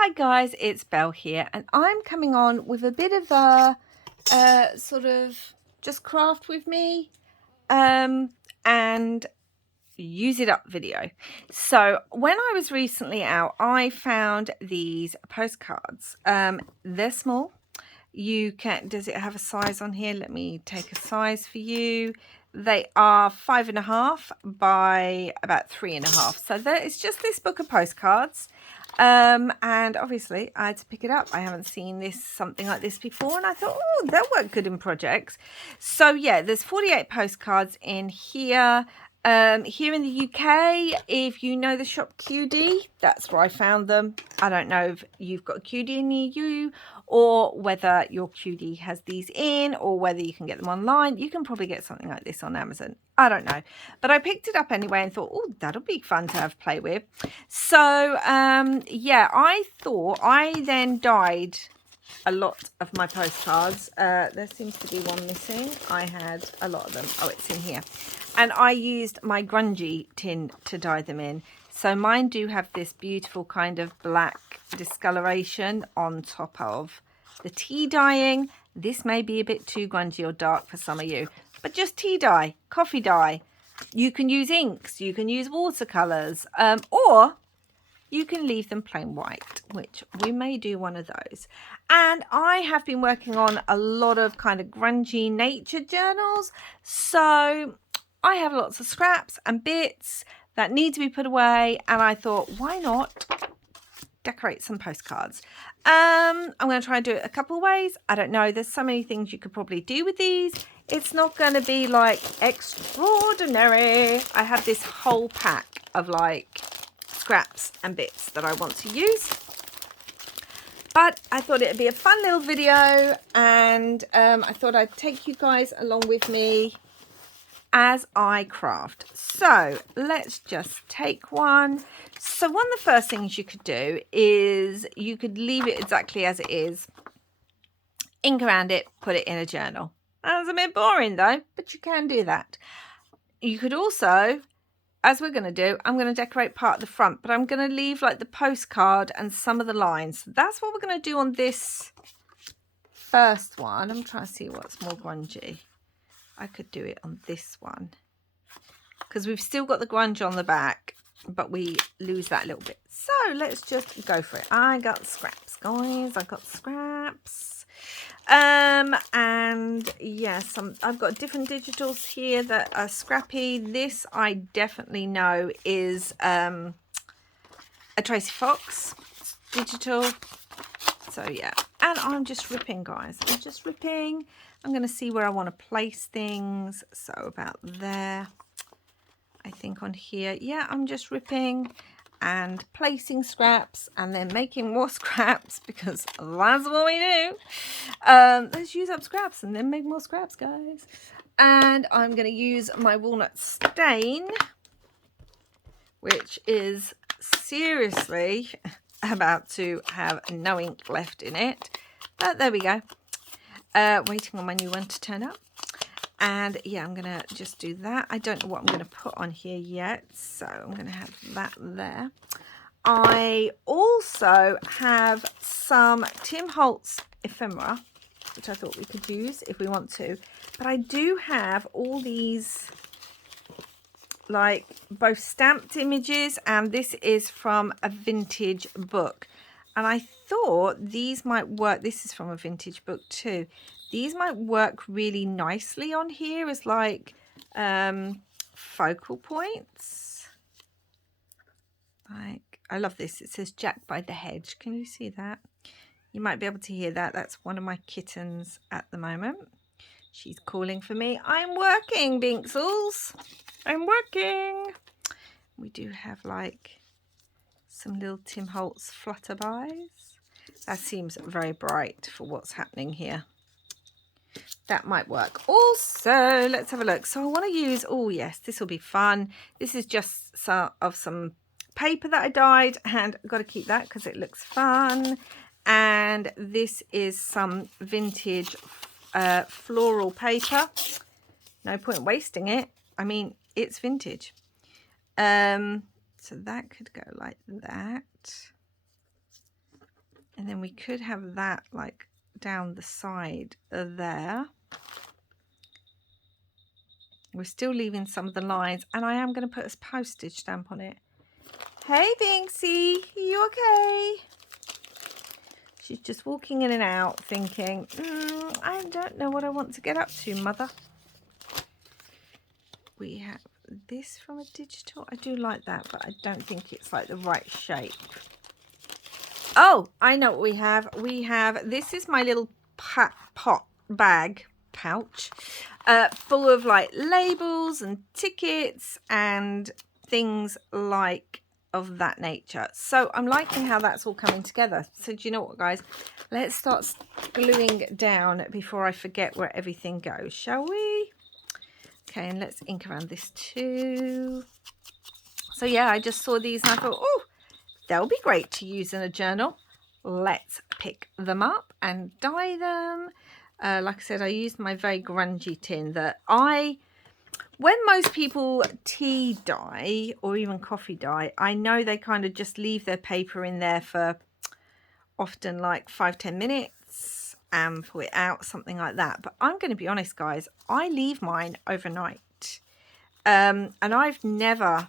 Hi guys, it's Belle here, and I'm coming on with a bit of a sort of just craft with me and use it up video. So when I was recently out, I found these postcards. They're small. Does it have a size on here? Let me take a size for you. They are 5.5 by about 3.5. So it's just this book of postcards. And obviously I had to pick it up. I haven't seen something like this before, and I thought, oh, they'll work good in projects. So yeah, there's 48 postcards in here. Here in the UK, if you know the shop QD, that's where I found them. I don't know if you've got a QD near you, or whether your QD has these in, or whether you can get them online. You can probably get something like this on Amazon. I don't know, but I picked it up anyway and thought, oh, that'll be fun to have play with. So yeah, I then dyed a lot of my postcards. There seems to be one missing. I had a lot of them. Oh, it's in here. And I used my grungy tin to dye them in. So mine do have this beautiful kind of black discoloration on top of the tea dyeing. This may be a bit too grungy or dark for some of you, but just tea dye, coffee dye. You can use inks, you can use watercolors, or you can leave them plain white, which we may do one of those. And I have been working on a lot of kind of grungy nature journals. So I have lots of scraps and bits that need to be put away. And I thought, why not decorate some postcards? I'm going to try and do it a couple of ways. I don't know. There's so many things you could probably do with these. It's not going to be like extraordinary. I have this whole pack of like scraps and bits that I want to use, but I thought it'd be a fun little video, and I thought I'd take you guys along with me as I craft. So let's just take one. So one of the first things you could do is you could leave it exactly as it is, ink around it, put it in a journal. That's a bit boring though, but you can do that. You could also, as we're going to do, I'm going to decorate part of the front, but I'm going to leave like the postcard and some of the lines. That's what we're going to do on this first one. I'm trying to see what's more grungy. I could do it on this one because we've still got the grunge on the back, but we lose that a little bit. So let's just go for it. I got scraps, guys. I got scraps. And yes, I've got different digitals here that are scrappy. This I definitely know is a Tracy Fox digital. So yeah, and I'm just ripping, guys. I'm just ripping. I'm going to see where I want to place things. So about there, I think on here. Yeah, I'm just ripping and placing scraps and then making more scraps, because that's what we do. Let's use up scraps and then make more scraps, guys. And I'm going to use my walnut stain, which is seriously about to have no ink left in it, but there we go. Waiting on my new one to turn up. And yeah, I'm gonna just do that. I don't know what I'm gonna put on here yet, so I'm gonna have that there. I also have some Tim Holtz ephemera, which I thought we could use if we want to, but I do have all these like both stamped images, and this is from a vintage book, and I thought these might work. This is from a vintage book too. These might work really nicely on here as like focal points. Like, I love this. It says Jack by the hedge. Can you see that? You might be able to hear that. That's one of my kittens at the moment. She's calling for me. I'm working, Binksels. I'm working. We do have like some little Tim Holtz flutterbys. That seems very bright for what's happening here. That might work. Also, let's have a look. So I want to use, oh yes, this will be fun. This is just some paper that I dyed, and I've got to keep that because it looks fun. And this is some vintage floral paper. No point wasting it. I mean, it's vintage. So that could go like that. And then we could have that like down the side there. We're still leaving some of the lines, and I am going to put a postage stamp on it. Hey, Binksy, are you okay? She's just walking in and out thinking, I don't know what I want to get up to, Mother. We have this from a digital. I do like that, but I don't think it's like the right shape. Oh, I know what we have. We have, this is my little pouch, full of like labels and tickets and things like of that nature. So I'm liking how that's all coming together. So do you know what, guys? Let's start gluing down before I forget where everything goes, shall we? Okay, and let's ink around this too. So yeah, I just saw these and I thought, oh, they'll be great to use in a journal. Let's pick them up and dye them. Like I said, I used my very grungy tin that when most people tea dye or even coffee dye, I know they kind of just leave their paper in there for often like 5-10 minutes and pull it out, something like that. But I'm going to be honest, guys, I leave mine overnight. And I've never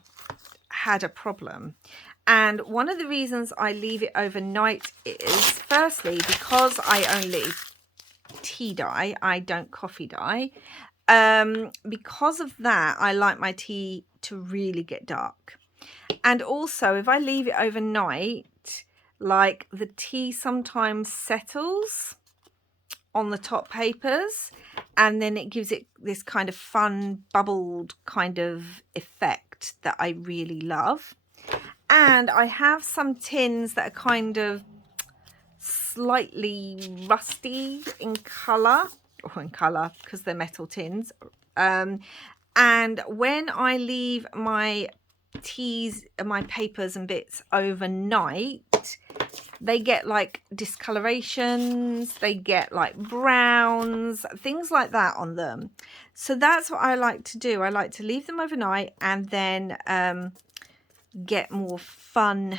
had a problem. And one of the reasons I leave it overnight is, firstly, because I only tea dye, I don't coffee dye. Because of that, I like my tea to really get dark. And also, if I leave it overnight, like the tea sometimes settles on the top papers, and then it gives it this kind of fun, bubbled kind of effect that I really love. And I have some tins that are kind of slightly rusty in colour, because they're metal tins. And when I leave my teas, my papers and bits overnight, they get like discolorations, they get like browns, things like that on them. So that's what I like to do. I like to leave them overnight and then get more fun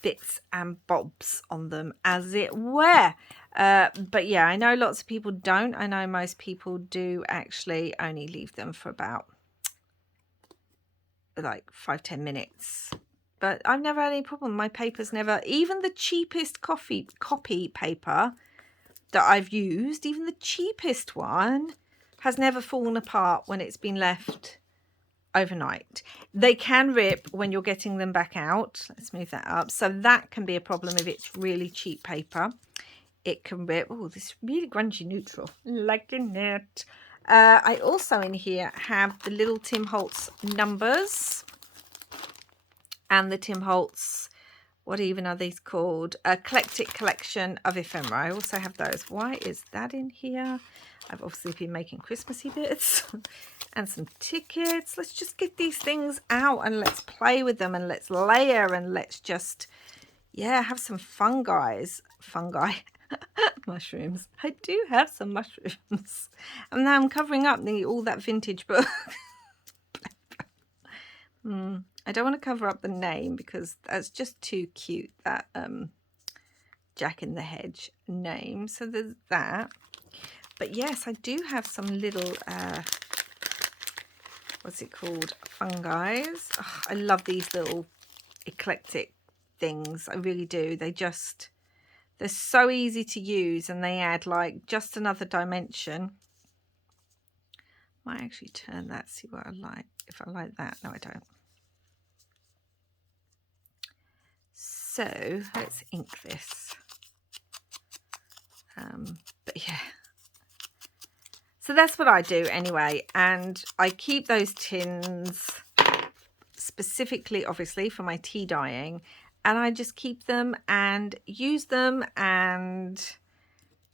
bits and bobs on them, as it were. But yeah, I know lots of people don't. I know most people do actually only leave them for about like 5-10 minutes. But I've never had any problem. My paper's never, even the cheapest copy paper that I've used, even the cheapest one, has never fallen apart when it's been left overnight. They can rip when you're getting them back out. Let's move that up. So that can be a problem if it's really cheap paper. It can rip. Oh, this really grungy neutral. Liking it. I also in here have the little Tim Holtz numbers and the Tim Holtz, what even are these called? Eclectic collection of ephemera. I also have those. Why is that in here? I've obviously been making Christmassy bits and some tickets. Let's just get these things out and let's play with them and let's layer and let's just, yeah, have some fungi. Mushrooms. I do have some mushrooms. And now I'm covering up all that vintage book. I don't want to cover up the name because that's just too cute, that Jack in the Hedge name. So there's that. But yes, I do have some little, what's it called? Fungi. Oh, I love these little eclectic things. I really do. They're so easy to use and they add like just another dimension. Might actually turn that, see what I like. If I like that. No, I don't. So let's ink this. But yeah. So that's what I do anyway. And I keep those tins specifically, obviously, for my tea dyeing. And I just keep them and use them, and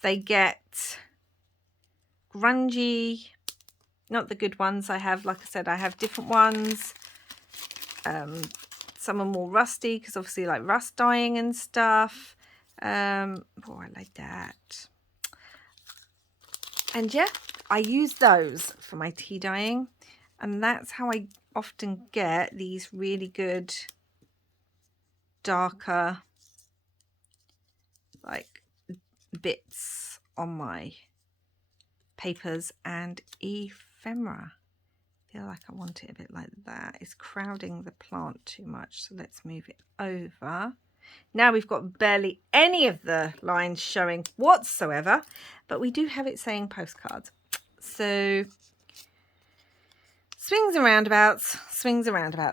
they get grungy. Not the good ones. I have, like I said, I have different ones. Some are more rusty because obviously like rust dyeing and stuff. Oh, I like that. And yeah, I use those for my tea dyeing, and that's how I often get these really good darker like bits on my papers and ephemera. I feel like I want it a bit like that. It's crowding the plant too much, so let's move it over. Now we've got barely any of the lines showing whatsoever, but we do have it saying postcards. So swings and roundabouts,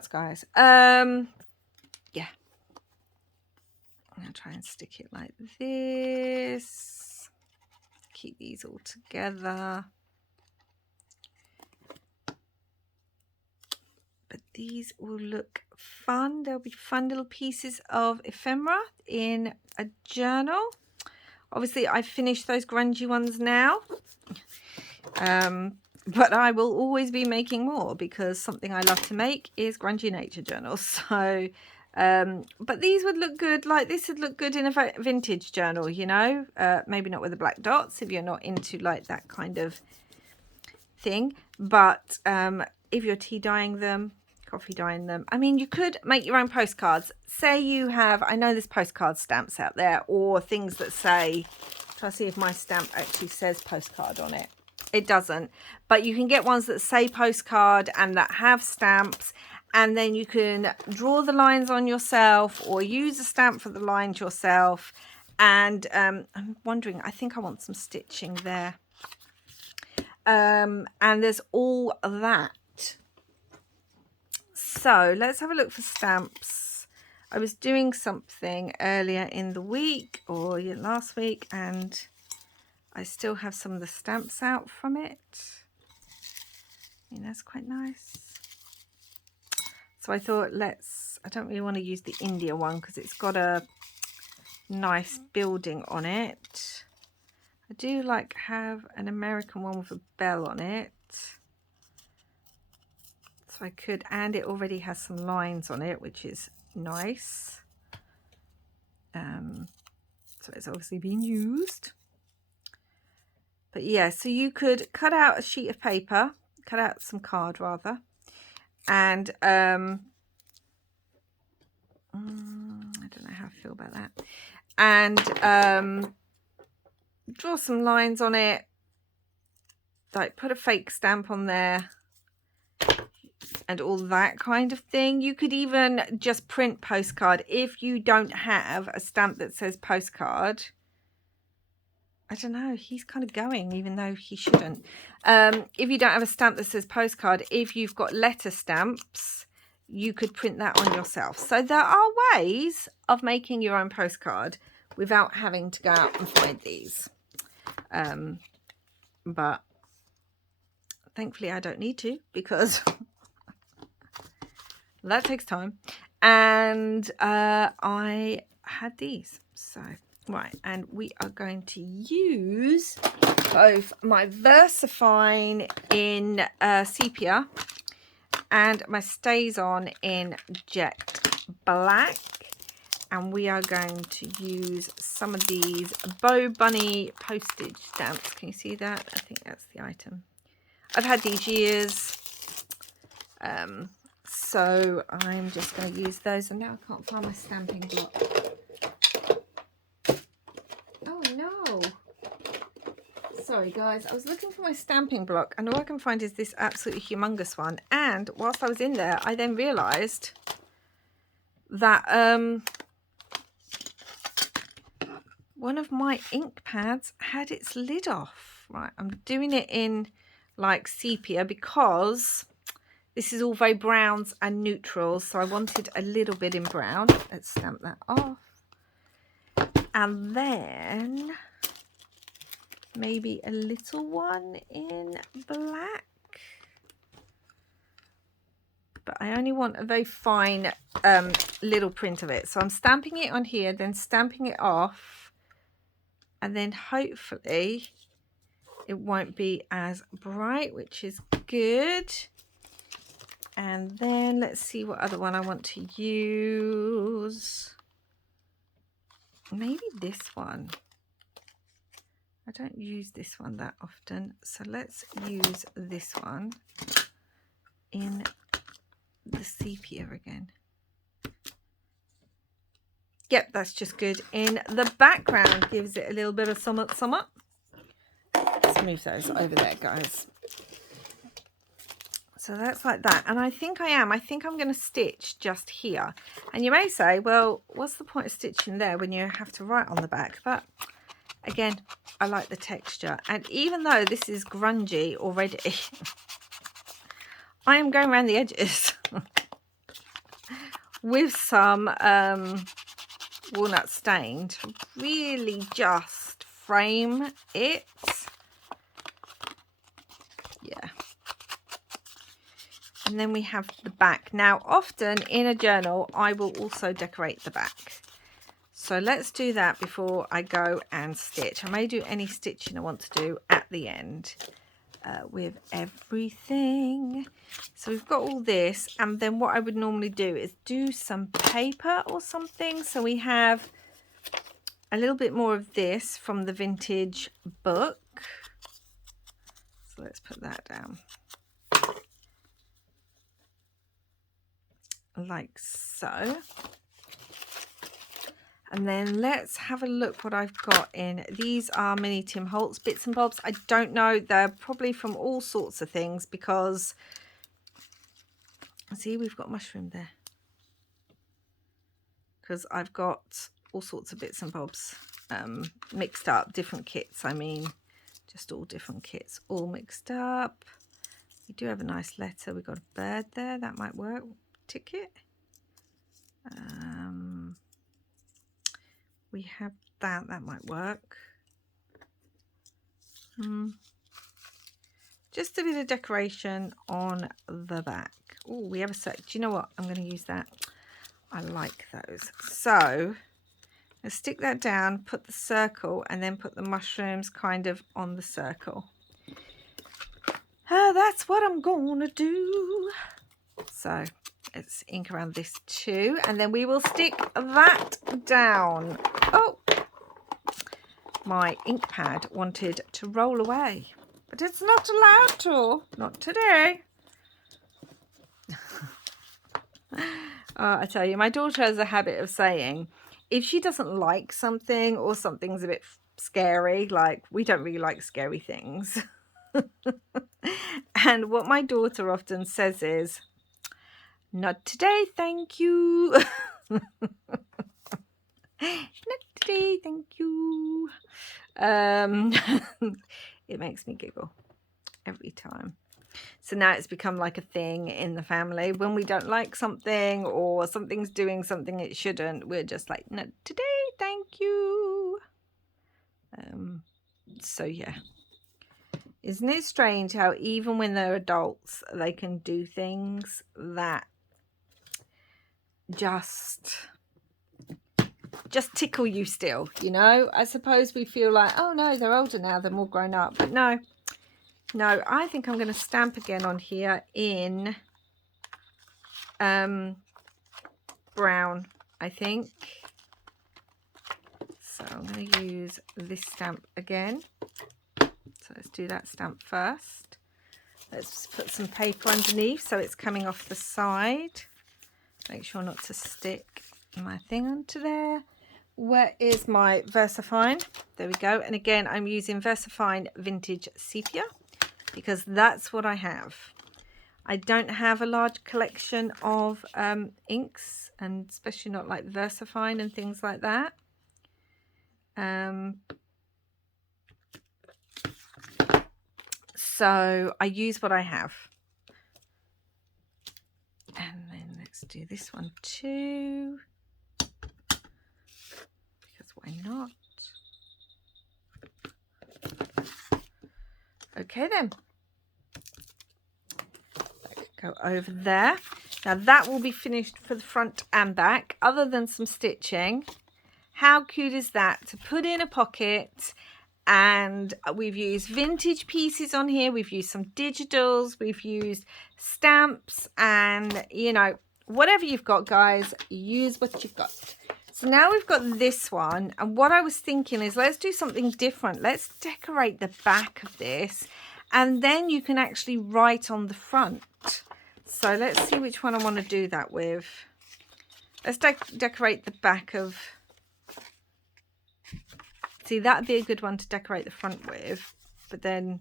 guys. Yeah. I'm going to try and stick it like this. Keep these all together. But these will look fun. There'll be fun little pieces of ephemera in a journal. Obviously, I've finished those grungy ones now. But I will always be making more because something I love to make is grungy nature journals. So, but these would look good. Like this would look good in a vintage journal, you know, maybe not with the black dots if you're not into like that kind of thing. But if you're tea dyeing them, coffee dyeing them, I mean, you could make your own postcards. Say you have, I know there's postcard stamps out there or things that say, try to see if my stamp actually says postcard on it. It doesn't, but you can get ones that say postcard and that have stamps, and then you can draw the lines on yourself or use a stamp for the lines yourself. And I'm wondering, I think I want some stitching there. And there's all of that. So let's have a look for stamps. I was doing something earlier in the week or last week, and I still have some of the stamps out from it. I mean, that's quite nice. So I thought, I don't really want to use the India one because it's got a nice building on it. I do like have an American one with a bell on it. So I could, and it already has some lines on it, which is nice. So it's obviously been used. But yeah, so you could cut out a sheet of paper, cut out some card rather, and I don't know how I feel about that, and draw some lines on it, like put a fake stamp on there and all that kind of thing. You could even just print postcard if you don't have a stamp that says postcard. I don't know, he's kind of going even though he shouldn't. If you don't have a stamp that says postcard, if you've got letter stamps, you could print that on yourself. So there are ways of making your own postcard without having to go out and find these. But thankfully I don't need to because that takes time. And I had these. So, right. And we are going to use both my VersaFine in sepia and my StazOn in jet black. And we are going to use some of these Bow Bunny postage stamps. Can you see that? I think that's the item. I've had these years. So I'm just going to use those. And now I can't find my stamping block. Oh no. Sorry guys, I was looking for my stamping block and all I can find is this absolutely humongous one. And whilst I was in there, I then realised that one of my ink pads had its lid off. Right, I'm doing it in like sepia because this is all very browns and neutrals, so I wanted a little bit in brown. Let's stamp that off. And then maybe a little one in black. But I only want a very fine little print of it. So I'm stamping it on here, then stamping it off. And then hopefully it won't be as bright, which is good. And then let's see what other one I want to use. Maybe this one. I don't use this one that often. So let's use this one in the sepia again. Yep, that's just good. In the background, gives it a little bit of summer. Let's move those over there, guys. So that's like that. And I think I'm going to stitch just here. And you may say, well, what's the point of stitching there when you have to write on the back? But again, I like the texture. And even though this is grungy already, I am going around the edges with some walnut stain to really just frame it. Yeah. And then we have the back. Now, often in a journal, I will also decorate the back. So let's do that before I go and stitch. I may do any stitching I want to do at the end with everything. So we've got all this. And then what I would normally do is do some paper or something. So we have a little bit more of this from the vintage book. So let's put that down. Like so. And then let's have a look what I've got in. These are mini Tim Holtz bits and bobs. I don't know. They're probably from all sorts of things because, see, we've got mushroom there. Because I've got all sorts of bits and bobs mixed up. Different kits, I mean. Just all different kits all mixed up. We do have a nice letter. We've got a bird there. That might work. Ticket. We have that might work. Just a bit of decoration on the back. Oh, we have a set. Do you know what? I'm going to use that. I like those. So let's stick that down, put the circle, and then put the mushrooms kind of on the circle. That's what I'm going to do. So let's ink around this too, and then we will stick that down. Oh, my ink pad wanted to roll away, but it's not allowed to. Not today. I tell you, my daughter has a habit of saying, if she doesn't like something or something's a bit scary, like we don't really like scary things. And what my daughter often says is, not today, thank you. Not today, thank you. It makes me giggle every time. So now it's become like a thing in the family. When we don't like something or something's doing something it shouldn't, we're just like, not today, thank you. So yeah. Isn't it strange how even when they're adults, they can do things that just tickle you still, you know? I suppose we feel like, oh no, they're older now, they're more grown up. But no, I think I'm going to stamp again on here in brown, I think. So I'm going to use this stamp again. So let's do that stamp first. Let's put some paper underneath so it's coming off the side. Make sure not to stick my thing onto there. Where is my VersaFine? There we go. And again, I'm using VersaFine Vintage Sepia because that's what I have. I don't have a large collection of inks, and especially not like VersaFine and things like that. So I use what I have. And then let's do this one too. Because why not? Okay then. That could go over there. Now that will be finished for the front and back, other than some stitching. How cute is that to put in a pocket? And we've used vintage pieces on here. We've used some digitals. We've used stamps. And, you know, whatever you've got, guys, use what you've got. So now we've got this one. And what I was thinking is let's do something different. Let's decorate the back of this. And then you can actually write on the front. So let's see which one I want to do that with. Let's decorate the back of See, that'd be a good one to decorate the front with, but then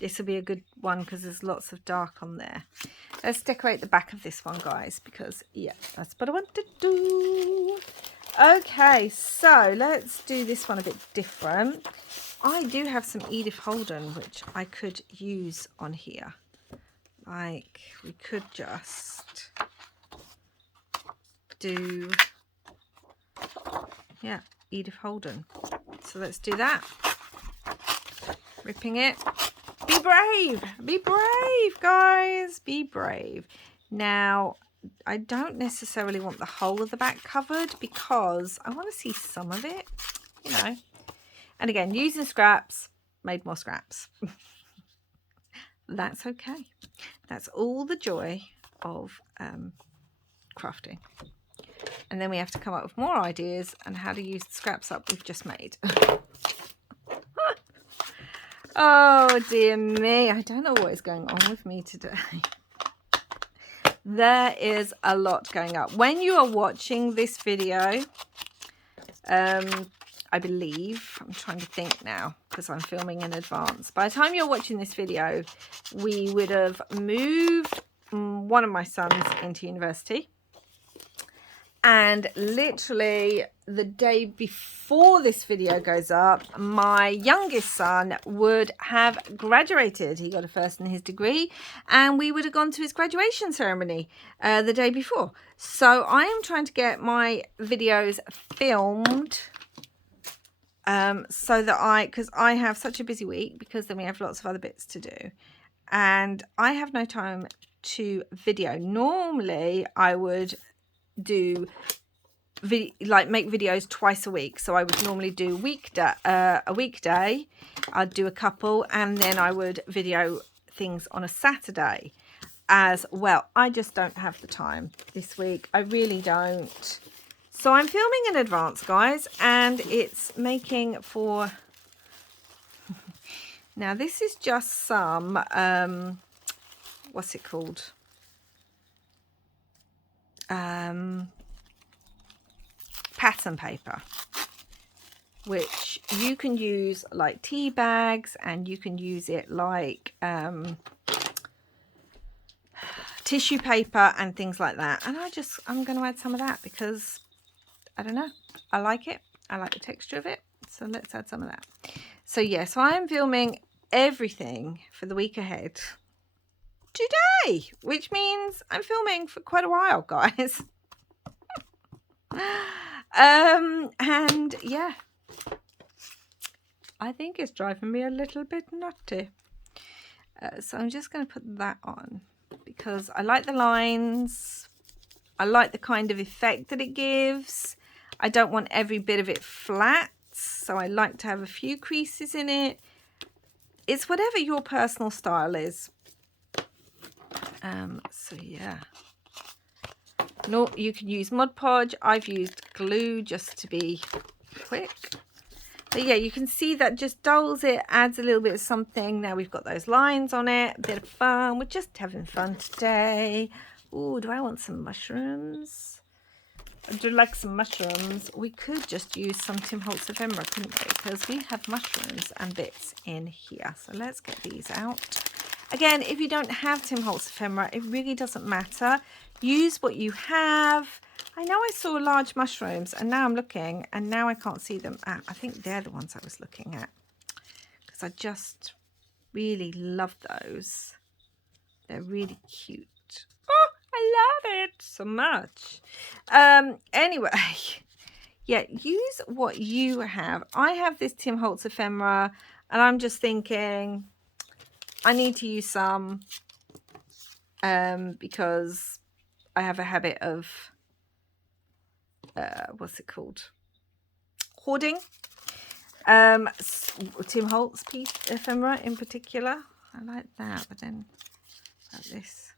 this will be a good one because there's lots of dark on there. Let's decorate the back of this one, guys, because yeah, that's what I want to do. Okay, so let's do this one a bit different. I do have some Edith Holden which I could use on here. Like, we could just do, yeah, Edith Holden. So let's do that. Ripping it. Be brave, guys, be brave. Now, I don't necessarily want the whole of the back covered because I want to see some of it, you know. And again, using scraps, made more scraps. That's okay. That's all the joy of crafting. And then we have to come up with more ideas on how to use the scraps up we've just made. Oh dear me, I don't know what is going on with me today. There is a lot going up. When you are watching this video, I believe, I'm trying to think now because I'm filming in advance. By the time you're watching this video, we would have moved one of my sons into university. And literally the day before this video goes up, my youngest son would have graduated. He got a first in his degree and we would have gone to his graduation ceremony the day before. So I am trying to get my videos filmed so that because I have such a busy week because then we have lots of other bits to do. And I have no time to video. Normally I would do make videos twice a week, so I would normally do a weekday. I'd do a couple and then I would video things on a Saturday as well. I just don't have the time this week, I really don't. So I'm filming in advance, guys, and it's making for now this is just some what's it called, pattern paper, which you can use like tea bags and you can use it like tissue paper and things like that. And I'm going to add some of that because I don't know, I like it, I like the texture of it, so let's add some of that. So yeah, so I'm filming everything for the week ahead today, which means I'm filming for quite a while, guys. And yeah, I think it's driving me a little bit nutty. So I'm just going to put that on because I like the lines. I like the kind of effect that it gives. I don't want every bit of it flat, so I like to have a few creases in it. It's whatever your personal style is. So yeah. No, you can use Mod Podge. I've used glue just to be quick. But yeah, you can see that just dulls it, adds a little bit of something. Now we've got those lines on it, a bit of fun. We're just having fun today. Oh, do I want some mushrooms? I do like some mushrooms. We could just use some Tim Holtz ephemera, couldn't we? Because we have mushrooms and bits in here. So let's get these out. Again, if you don't have Tim Holtz ephemera, it really doesn't matter. Use what you have. I know I saw large mushrooms and now I'm looking and now I can't see them. I think they're the ones I was looking at because I just really love those. They're really cute. Oh, I love it so much. Anyway, yeah, use what you have. I have this Tim Holtz ephemera and I'm just thinking I need to use some because I have a habit of what's it called, hoarding. Tim Holtz piece ephemera in particular, I like that, but then like this,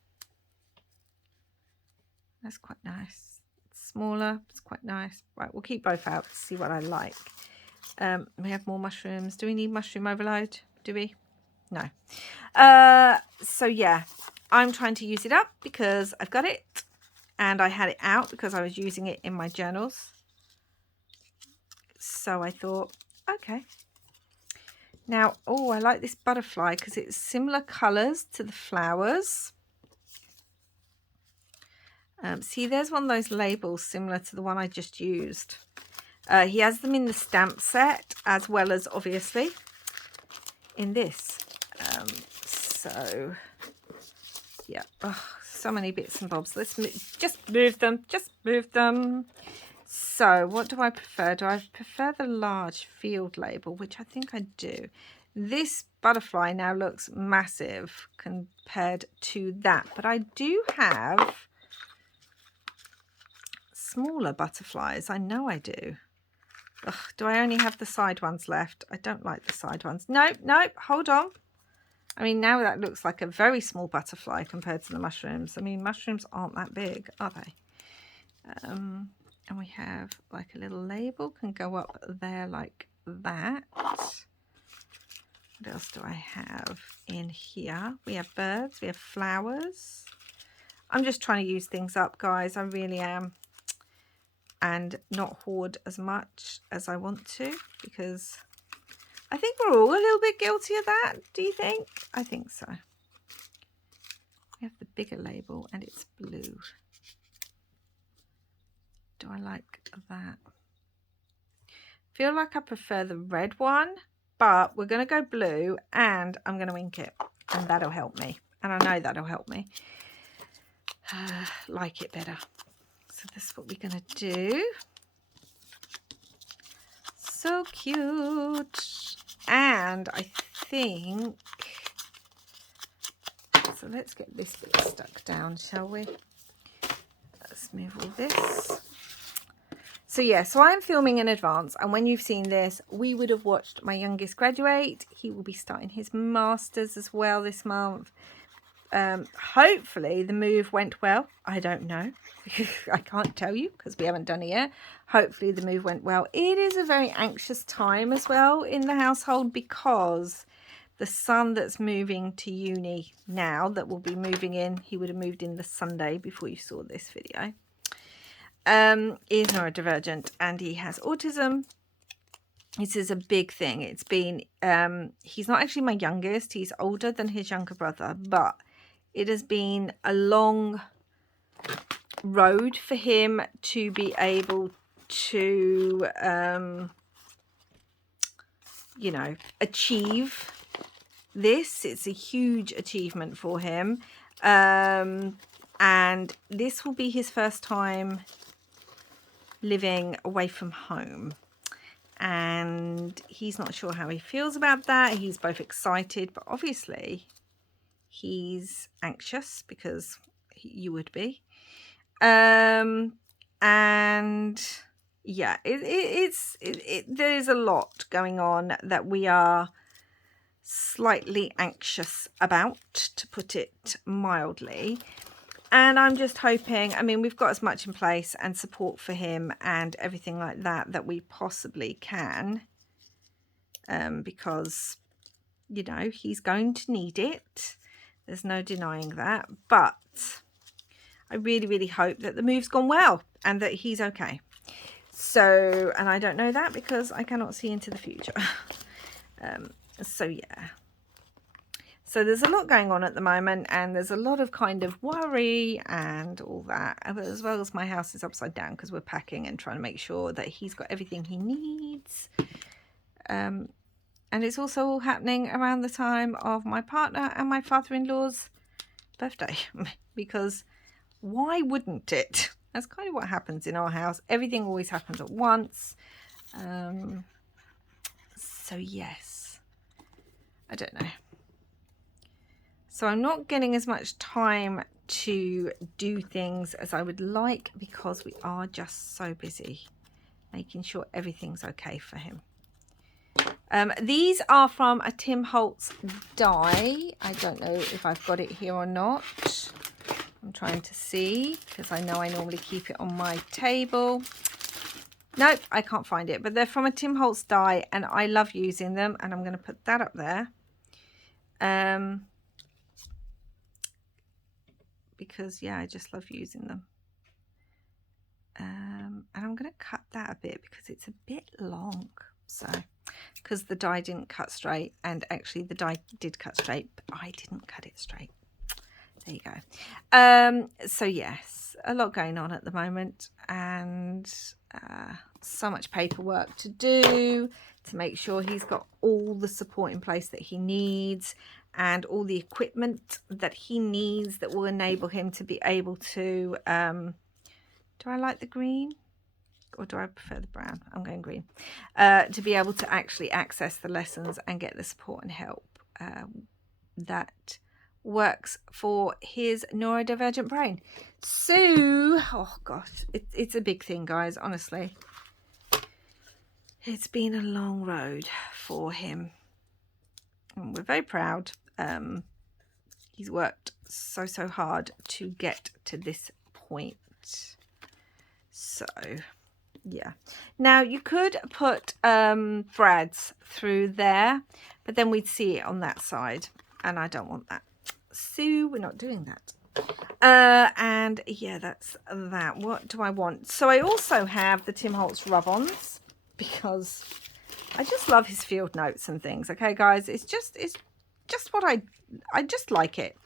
that's quite nice. It's smaller, it's quite nice. Right, we'll keep both out to see what I like. We have more mushrooms. Do we need mushroom overload? Do we? No. So yeah, I'm trying to use it up because I've got it and I had it out because I was using it in my journals. So I thought Okay. Now, oh, I like this butterfly because it's similar colours to the flowers. See, there's one of those labels similar to the one I just used. He has them in the stamp set as well as obviously in this. So yeah, so many bits and bobs. Let's just move them. Just move them. So what do I prefer? Do I prefer the large field label, which I think I do? This butterfly now looks massive compared to that, but I do have smaller butterflies. I know I do. Ugh, do I only have the side ones left? I don't like the side ones. Nope, nope, hold on. I mean, now that looks like a very small butterfly compared to the mushrooms. I mean, mushrooms aren't that big, are they? And we have like a little label can go up there like that. What else do I have in here? We have birds, we have flowers. I'm just trying to use things up, guys. I really am. And not hoard as much as I want to, because I think we're all a little bit guilty of that. Do you think? I think so. We have the bigger label and it's blue. Do I like that? Feel like I prefer the red one, but we're going to go blue and I'm going to ink it, and that'll help me. And I know that'll help me like it better. So this is what we're going to do. So cute. And I think, so let's get this bit stuck down, shall we? Let's move all this. So yeah, so I'm filming in advance, and when you've seen this, we would have watched my youngest graduate. He will be starting his masters as well this month. Hopefully the move went well. I don't know. I can't tell you because we haven't done it yet. Hopefully the move went well. It is a very anxious time as well in the household, because the son that's moving to uni now, that will be moving in, he would have moved in the Sunday before you saw this video, is neurodivergent and he has autism. This is a big thing. It's been, he's not actually my youngest. He's older than his younger brother, but it has been a long road for him to be able to, you know, achieve this. It's a huge achievement for him. And this will be his first time living away from home. And he's not sure how he feels about that. He's both excited, but obviously he's anxious, because you would be. And yeah, there's a lot going on that we are slightly anxious about, to put it mildly. And I'm just hoping, I mean, we've got as much in place and support for him and everything like that that we possibly can, because, you know, he's going to need it. There's no denying that. But I really, really hope that the move's gone well and that he's okay. So, and I don't know that because I cannot see into the future. So yeah. So there's a lot going on at the moment, and there's a lot of kind of worry and all that, as well as my house is upside down because we're packing and trying to make sure that he's got everything he needs. And it's also all happening around the time of my partner and my father-in-law's birthday, because why wouldn't it? That's kind of what happens in our house. Everything always happens at once. So yes, I don't know. So I'm not getting as much time to do things as I would like, because we are just so busy making sure everything's okay for him. These are from a Tim Holtz die. I don't know if I've got it here or not. I'm trying to see, because I know I normally keep it on my table. Nope, I can't find it, but they're from a Tim Holtz die and I love using them, and I'm going to put that up there. Because yeah, I just love using them. And I'm going to cut that a bit because it's a bit long. So because the die didn't cut straight, and actually the die did cut straight, but I didn't cut it straight. There you go. So yes, a lot going on at the moment, and so much paperwork to do to make sure he's got all the support in place that he needs, and all the equipment that he needs that will enable him to be able to do I like the green or do I prefer the brown? I'm going green. To be able to actually access the lessons and get the support and help that works for his neurodivergent brain. So, oh gosh, it's a big thing, guys, honestly. It's been a long road for him, and we're very proud. He's worked so hard to get to this point. So yeah, now you could put threads through there, but then we'd see it on that side, and I don't want that, so we're not doing that. And yeah, that's that. What do I want? So I also have the Tim Holtz rub-ons, because I just love his field notes and things. Okay, guys, it's just what I just like it.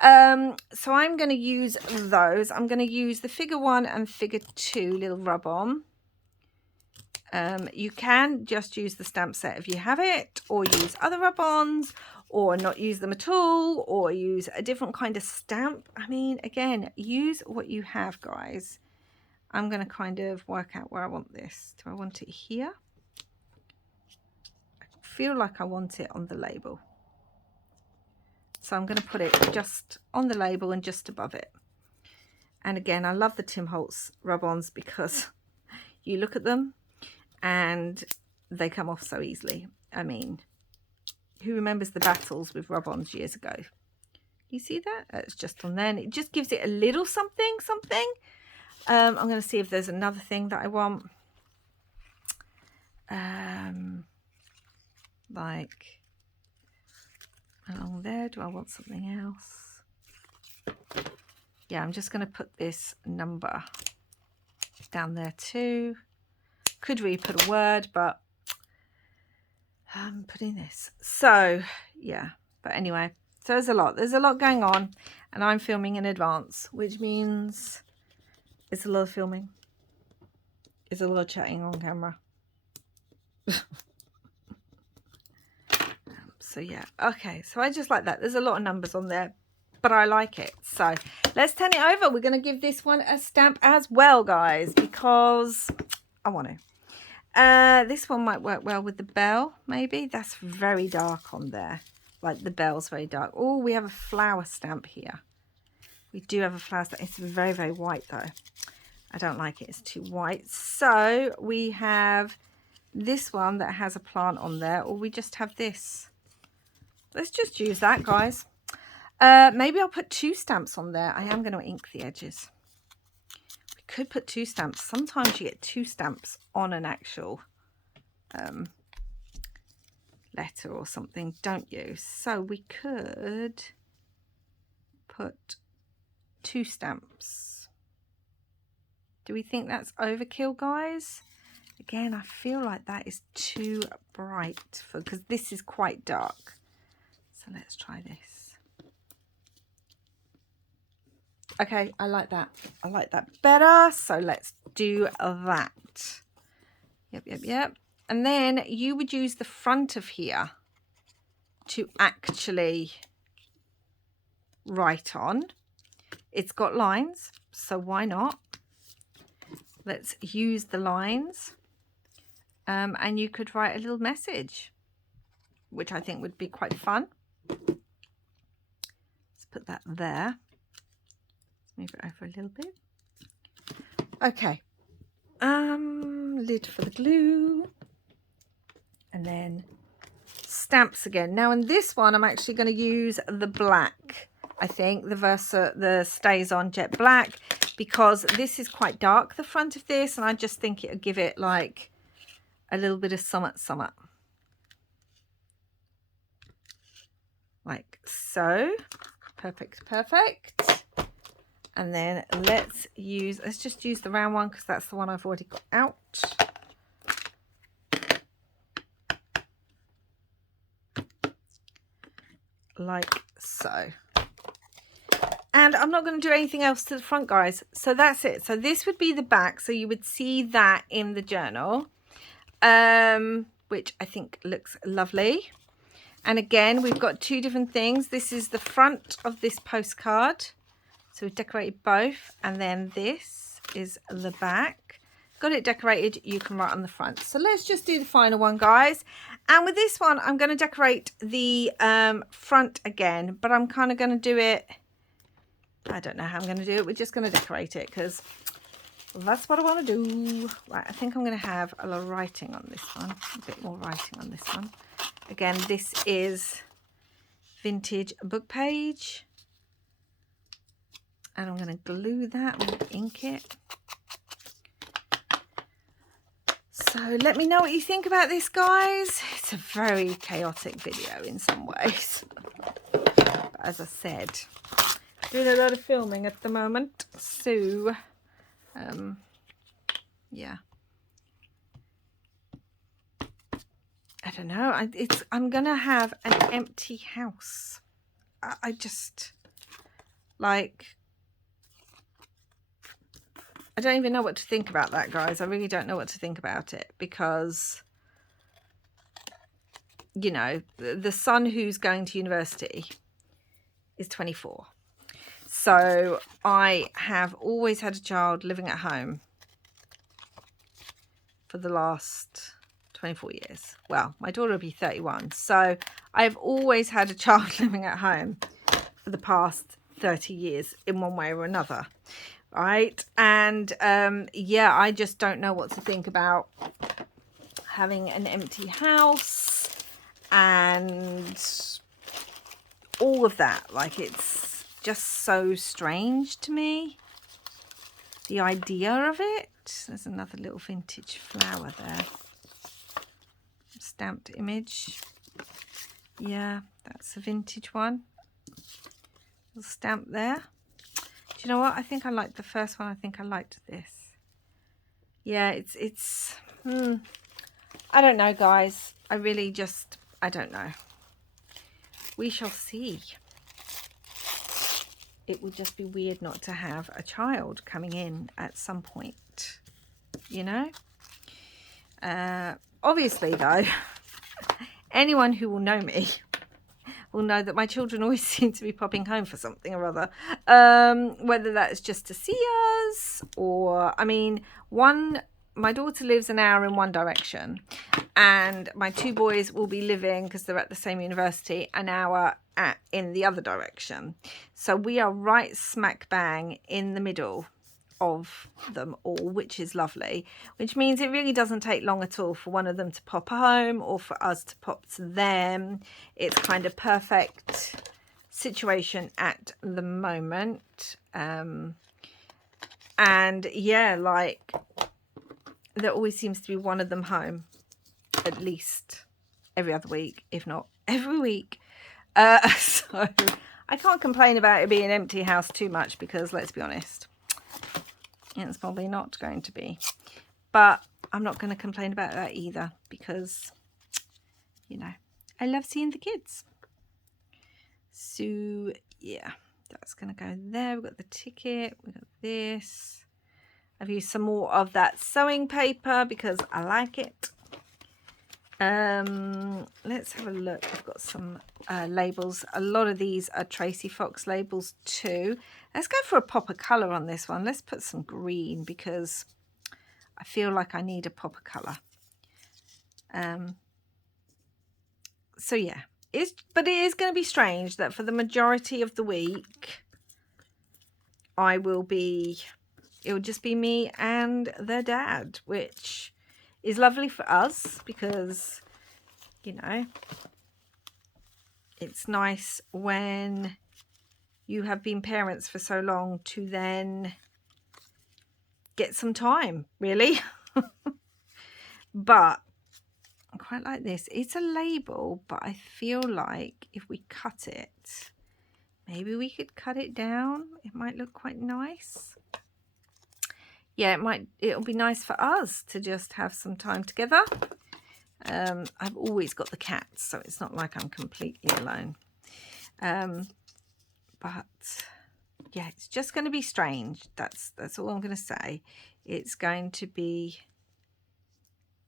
So I'm going to use those. I'm going to use the figure 1 and figure 2 little rub-on. You can just use the stamp set if you have it, or use other rub-ons, or not use them at all, or use a different kind of stamp. I mean, again, use what you have, guys. I'm going to kind of work out where I want this. Do I want it here? I feel like I want it on the label. So I'm going to put it just on the label and just above it. And again, I love the Tim Holtz rub-ons because you look at them and they come off so easily. I mean, who remembers the battles with rub-ons years ago? You see that? It's just on there, and it just gives it a little something. I'm going to see if there's another thing that I want. Like along there. Do I want something else? Yeah, I'm just going to put this number down there too. Could really put a word, but I'm putting this. So yeah, but anyway, so there's a lot going on, and I'm filming in advance, which means it's a lot of filming. It's a lot of chatting on camera. So yeah, okay, so I just like that. There's a lot of numbers on there, but I like it. So let's turn it over. We're going to give this one a stamp as well, guys, because I want to. This one might work well with the bell, maybe. That's very dark on there. Like the bell's very dark. Oh, we have a flower stamp here. We do have a flower stamp. It's very white though. I don't like it. It's too white. So we have this one that has a plant on there, or we just have this. Let's just use that, guys. Maybe I'll put 2 stamps on there. I am going to ink the edges. We could put 2 stamps. Sometimes you get 2 stamps on an actual letter or something, don't you? So we could put 2 stamps. Do we think that's overkill, guys? Again, I feel like that is too bright because this is quite dark. So let's try this. Okay, I like that. I like that better. So let's do that. Yep. And then you would use the front of here to actually write on. It's got lines, so why not? Let's use the lines. And you could write a little message, which I think would be quite fun. Let's put that there. Let's move it over a little bit. Okay. Lid for the glue. And then stamps again. Now in this one, I'm actually going to use the black. I think the Stays On Jet Black, because this is quite dark, the front of this, and I just think it'll give it like a little bit of summer. Like so. Perfect. And then let's just use the round one because that's the one I've already got out. like so. And I'm not going to do anything else to the front, guys. So that's it. So this would be the back. So you would see that in the journal, which I think looks lovely. And again, we've got two different things. This is the front of this postcard. So we've decorated both. And then this is the back. Got it decorated. You can write on the front. So let's just do the final one, guys. And with this one, I'm going to decorate the front again. But I'm kind of going to do it... I don't know how I'm going to do it. We're just going to decorate it because that's what I want to do. Right, I think I'm going to have a lot of writing on this one. A bit more writing on this one. Again, this is vintage book page. And I'm going to glue that. I'm going to ink it. So let me know what you think about this, guys. It's a very chaotic video in some ways. But as I said... doing a lot of filming at the moment, so yeah, I don't know. I'm gonna have an empty house. I just like, I don't even know what to think about that, guys. I really don't know what to think about it because, you know, the son who's going to university is 24. So I have always had a child living at home for the last 24 years. Well, my daughter will be 31. So I've always had a child living at home for the past 30 years in one way or another. Right. And yeah, I just don't know what to think about having an empty house and all of that. Like, it's just so strange to me, the idea of it. There's another little vintage flower there, stamped image. Yeah, that's a vintage one, little stamp there. Do you know what, I think I liked the first one. I think I liked this. Yeah, it's I don't know, guys. I really just, I don't know. We shall see. It would just be weird not to have a child coming in at some point, you know. Obviously, though, anyone who will know me will know that my children always seem to be popping home for something or other. Whether that's just to see us or, I mean, my daughter lives an hour in one direction and my two boys will be living, because they're at the same university, an hour in the other direction. So we are right smack bang in the middle of them all, which is lovely, which means it really doesn't take long at all for one of them to pop home or for us to pop to them. It's kind of perfect situation at the moment. And yeah, like, there always seems to be one of them home at least every other week, if not every week. So I can't complain about it being an empty house too much because, let's be honest, it's probably not going to be. But I'm not going to complain about that either because, you know, I love seeing the kids. So yeah, that's going to go there. We've got the ticket. We've got this. I've used some more of that sewing paper because I like it. Let's have a look. I've got some labels. A lot of these are Tracy Fox labels too. Let's go for a pop of colour on this one. Let's put some green because I feel like I need a pop of colour. So yeah, but it is going to be strange that for the majority of the week it will just be me and their dad, which is lovely for us because, you know, it's nice when you have been parents for so long to then get some time, really. But I quite like this. It's a label, but I feel like if we cut it, maybe we could cut it down. It might look quite nice. Yeah, it'll be nice for us to just have some time together. I've always got the cats, so it's not like I'm completely alone. But yeah, it's just going to be strange. That's all I'm going to say. It's going to be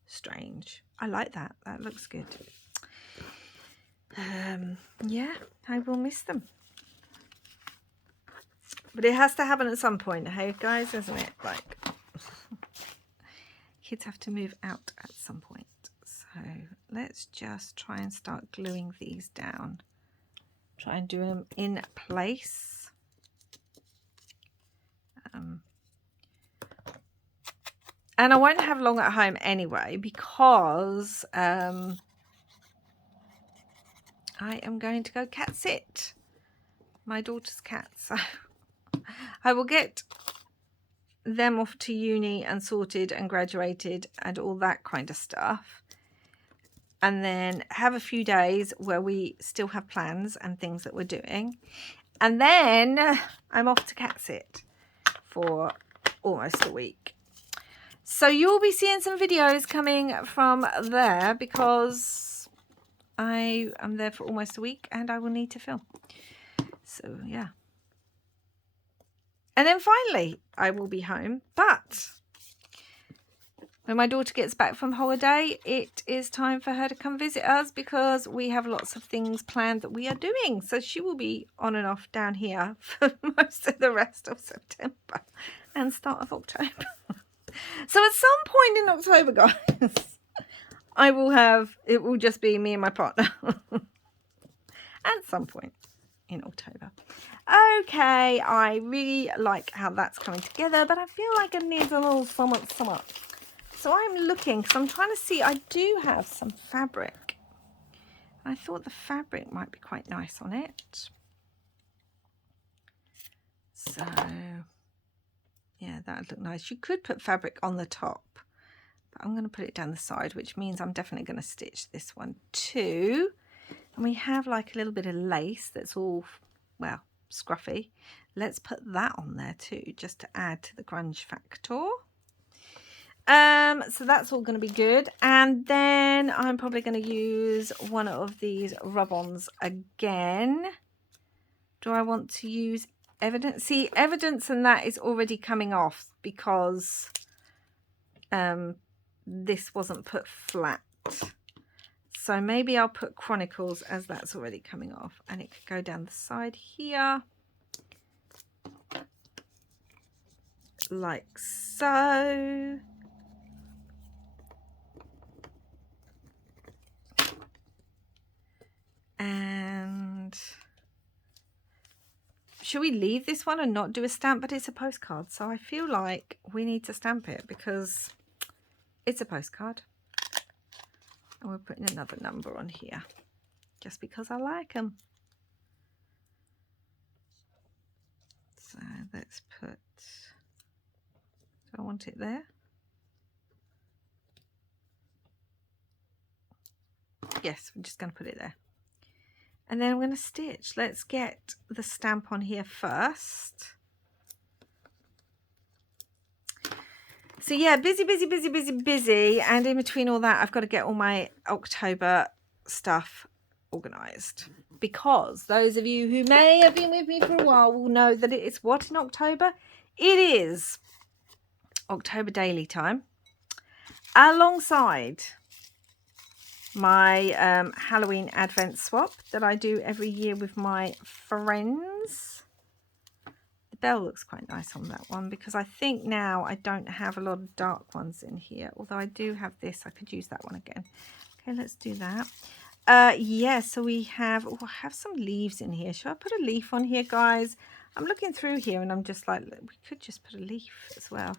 strange. I like that. That looks good. Yeah, I will miss them. But it has to happen at some point, hey guys, isn't it? Like, kids have to move out at some point. So let's just try and start gluing these down. Try and do them in place. And I won't have long at home anyway, because I am going to go cat sit my daughter's cats. So I will get them off to uni and sorted and graduated and all that kind of stuff, and then have a few days where we still have plans and things that we're doing, and then I'm off to cat sit for almost a week. So you'll be seeing some videos coming from there, because I am there for almost a week and I will need to film. So yeah. And then finally, I will be home. But when my daughter gets back from holiday, it is time for her to come visit us, because we have lots of things planned that we are doing. So she will be on and off down here for most of the rest of September and start of October. So at some point in October, guys, I will have, it will just be me and my partner. At some point in October. Okay, I really like how that's coming together, but I feel like it needs a little somewhat. So I'm looking, because I'm trying to see, I do have some fabric. I thought the fabric might be quite nice on it. So yeah, that would look nice. You could put fabric on the top, but I'm going to put it down the side, which means I'm definitely going to stitch this one too. And we have like a little bit of lace that's all, well, scruffy. Let's put that on there too, just to add to the grunge factor. So that's all going to be good. And then I'm probably going to use one of these rub-ons again. Do I want to use Evidence? See, Evidence and that is already coming off, because this wasn't put flat. So maybe I'll put Chronicles, as that's already coming off, and it could go down the side here like so. And should we leave this one and not do a stamp? But it's a postcard, so I feel like we need to stamp it because it's a postcard. And we're putting another number on here just because I like them. So let's put, do I want it there? Yes, we're just going to put it there. And then I'm going to stitch. Let's get the stamp on here first. So yeah, busy. And in between all that, I've got to get all my October stuff organised. Because those of you who may have been with me for a while will know that it is what in October? It is October daily time. Alongside my Halloween Advent swap that I do every year with my friends. The bell looks quite nice on that one, because I think now I don't have a lot of dark ones in here, although I do have this. I could use that one again. Okay, let's do that. Yeah, so we have, oh, I have some leaves in here. Should I put a leaf on here, guys? I'm looking through here and I'm just like, we could just put a leaf as well.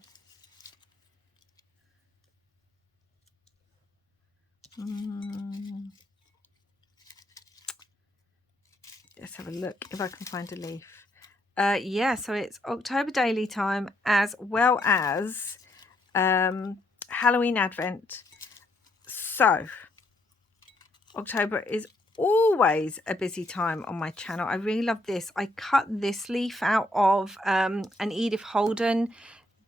Let's have a look if I can find a leaf. Yeah, so it's October daily time as well as Halloween Advent. So October is always a busy time on my channel. I really love this. I cut this leaf out of an Edith Holden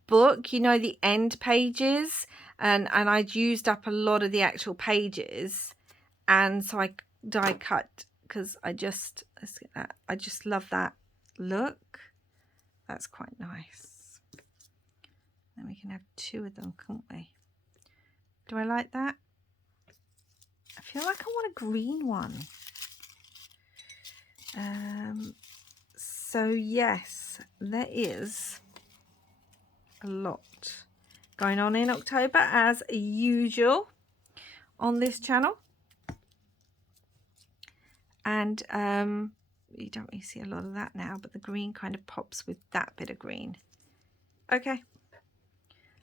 book, you know, the end pages, and I'd used up a lot of the actual pages, and so I die cut because let's get that. I just love that look. That's quite nice. Then we can have 2 of them, can't we? Do I like that? I feel like I want a green one. So yes, there is a lot going on in October as usual on this channel. And you don't really see a lot of that now, but the green kind of pops with that bit of green. Okay,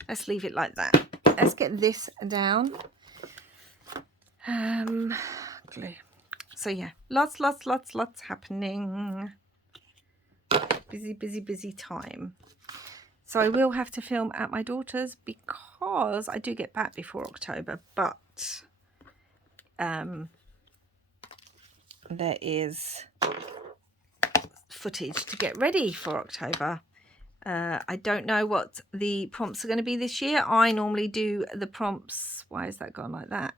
let's leave it like that. Let's get this down. Glue. So yeah, lots happening. Busy time. So I will have to film at my daughter's because I do get back before October, but there is footage to get ready for October. I don't know what the prompts are going to be this year. I normally do the prompts. Why has that gone like that?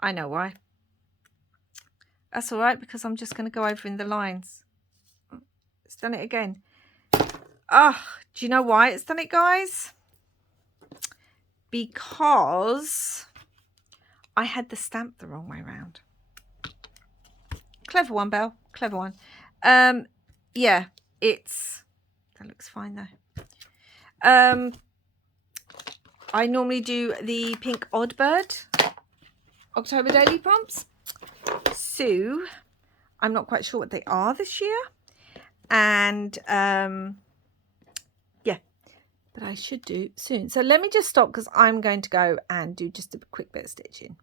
I know why. That's all right, because I'm just going to go over in the lines. It's done it again. Oh, do you know why it's done it, guys? Because I had the stamp the wrong way around. Clever one, Belle. Clever one. Yeah, that looks fine though. I normally do the pink Oddbird October daily prompts. So I'm not quite sure what they are this year. And yeah, but I should do soon. So let me just stop because I'm going to go and do just a quick bit of stitching.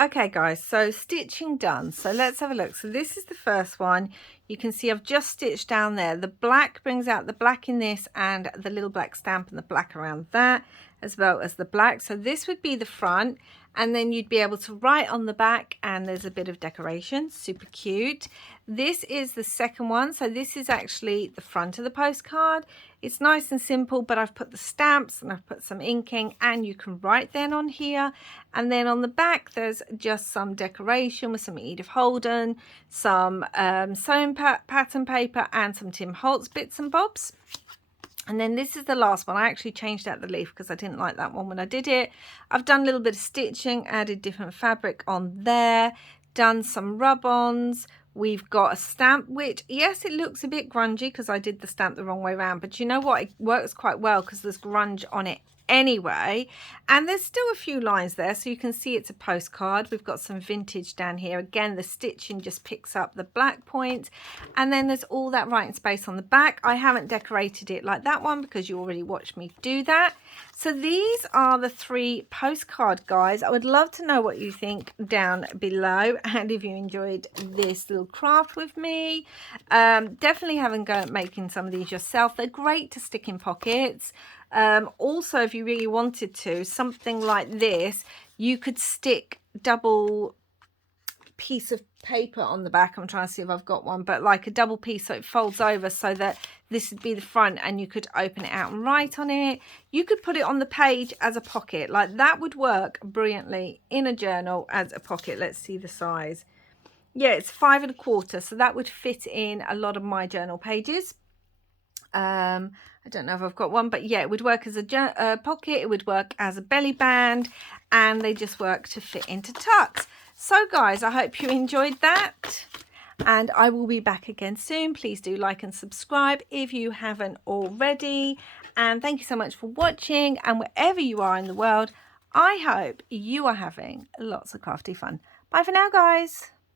Okay guys, so stitching done. So let's have a look. So this is the first one. You can see I've just stitched down there. The black brings out the black in this and the little black stamp and the black around that, as well as the black. So this would be the front, and then you'd be able to write on the back, and there's a bit of decoration. Super cute. This is the second one. So this is actually the front of the postcard. It's nice and simple, but I've put the stamps and I've put some inking, and you can write then on here. And then on the back, there's just some decoration with some Edith Holden, some sewing pattern paper, and some Tim Holtz bits and bobs. And then this is the last one. I actually changed out the leaf because I didn't like that one when I did it. I've done a little bit of stitching, added different fabric on there, done some rub-ons. We've got a stamp, which, yes, it looks a bit grungy because I did the stamp the wrong way around. But you know what? It works quite well because there's grunge on it anyway. And there's still a few lines there, so you can see it's a postcard. We've got some vintage down here. Again, the stitching just picks up the black point. And then there's all that writing space on the back. I haven't decorated it like that one because you already watched me do that. So these are the 3 postcard, guys. I would love to know what you think down below, and if you enjoyed this little craft with me. Definitely have a go at making some of these yourself. They're great to stick in pockets. Also, if you really wanted to, something like this, you could stick double piece of paper on the back. I'm trying to see if I've got one, but like a double piece so it folds over, so that this would be the front, and you could open it out and write on it. You could put it on the page as a pocket. Like that would work brilliantly in a journal as a pocket. Let's see the size. Yeah, it's 5 1/4, so that would fit in a lot of my journal pages. I don't know if I've got one, but yeah, it would work as a pocket. It would work as a belly band, and they just work to fit into tucks. So guys, I hope you enjoyed that, and I will be back again soon. Please do like and subscribe if you haven't already, and thank you so much for watching. And wherever you are in the world, I hope you are having lots of crafty fun. Bye for now, guys.